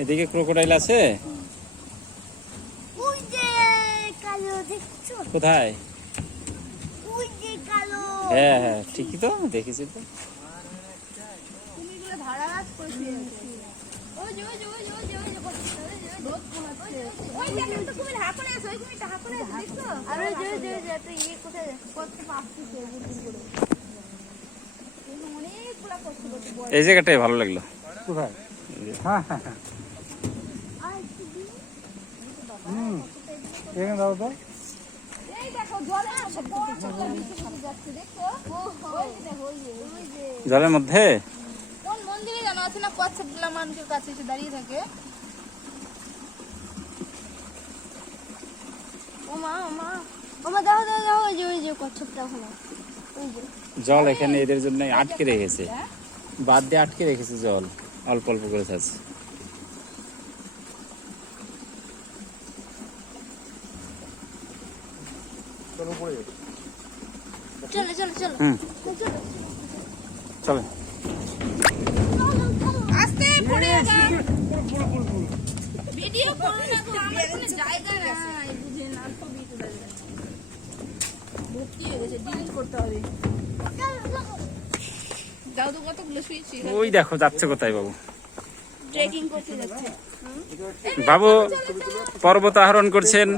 এদিকে ক্রোকোডাইল আছে কোথায়? হ্যাঁ হ্যাঁ ঠিকই তো, দেখেছি তো। এই জায়গাটাই ভালো লাগলো। কোথায়? হ্যাঁ হ্যাঁ হ্যাঁ, এখানে দাও তো। জলের মধ্যে কোন মন্দিরে জানা আছে না, কচ্ছপগুলা মানুষের কাছে এসে দাঁড়িয়ে থাকে। ওমা ওমা ওমা, দেখো দেখো দেখো, ওই যে কচ্ছপটা হলো, ওই যে জল এখানে এদের জন্য আটকে রেখেছে, বাদ দিয়ে আটকে রেখেছে জল, অল্প অল্প করে থাকছে। চলো চলো চলো চলো আস্তে পড়ে যা, ভিডিও করো না গো, আমার কোনো জায়গা নাই, বুঝে না, ছবি তুলে দেবে, ভর্তি হয়ে গেছে, ডিলিট করতে হবে। যাও তো, কতগুলো শুয়েছি, ওই দেখো যাচ্ছে কোথায় বাবু? ট্রেকিং করতে যাচ্ছে। বাবু পর্বত আরোহণ করছেন।